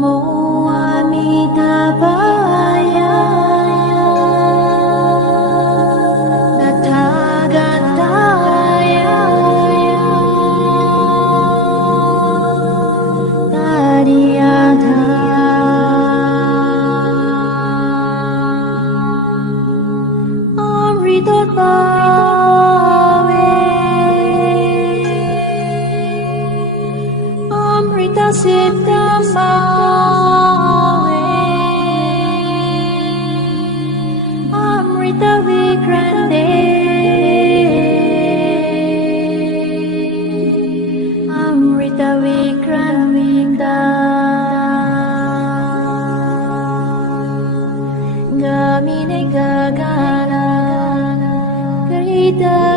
Namo Amitabhaya Nathagataya Tadiyatha Amrita Siddhamma Amrita Vikrande Amrita Vikramita Gamine Gagana Garita